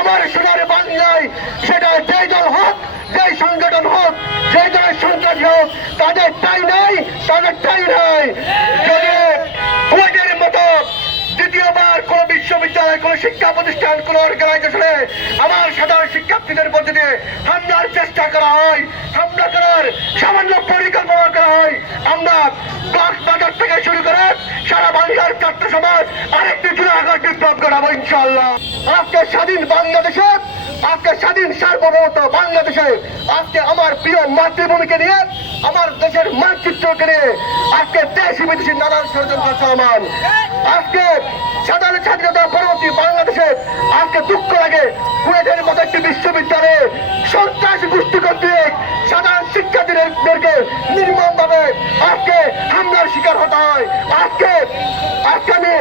আমার সোনার বাংলায় সেটা যেই দল হোক, যেই সংগঠন হোক, যেই দলের সন্ত্রাসী হোক, তাদের তাই নাই, তাদের তাই নাই। দ্বিতীয়বার কোন বিশ্ববিদ্যালয়, কোন শিক্ষা প্রতিষ্ঠান সাধারণ শিক্ষার্থীদের মধ্যে চেষ্টা করা হয় সামান্য পরিকল্পনা করা হয়, আমরা কক্সবাজার থেকে শুরু করে সারা বাংলার ছাত্র সমাজ আরেকটি জুনাগর বিপ্লব করাবো ইনশাল্লাহ আজকে স্বাধীন বাংলাদেশে, আজকে স্বাধীন সার্বভৌমত বাংলাদেশে, আজকে আমার প্রিয় মাতৃভূমিকে নিয়ে, আমার দেশের মানচিত্রকে নিয়ে আজকে দেশি বিদেশি নানান ষড়যন্ত্র চলমান। আজকে সাধারণ স্বাধীনতা পরবর্তী বাংলাদেশে আজকে দুঃখ লাগে। কুয়েটের মতো একটি বিশ্ববিদ্যালয়ে সন্ত্রাস গোষ্ঠী কর্তৃক সাধারণ শিক্ষার্থীদেরকে নির্মম ভাবে আজকে শিকার হতে হয়। আজকে আজকে আমি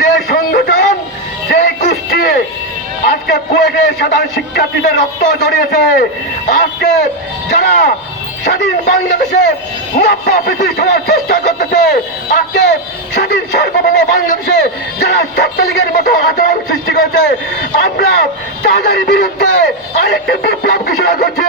যে সংগঠন গোষ্ঠী আজকে সাধারণ শিক্ষার্থীদের রক্ত জড়িয়েছে আজকে যারা স্বাধীন বাংলাদেশে মাপা প্রতিষ্ঠার চেষ্টা করতেছে। আজকে স্বাধীন সার্বভৌম বাংলাদেশে যারা ছাত্রলীগের মতো আচরণ সৃষ্টি করেছে, আমরা তাদের বিরুদ্ধে আরেকটি বিপ্লব ঘোষণা করছি।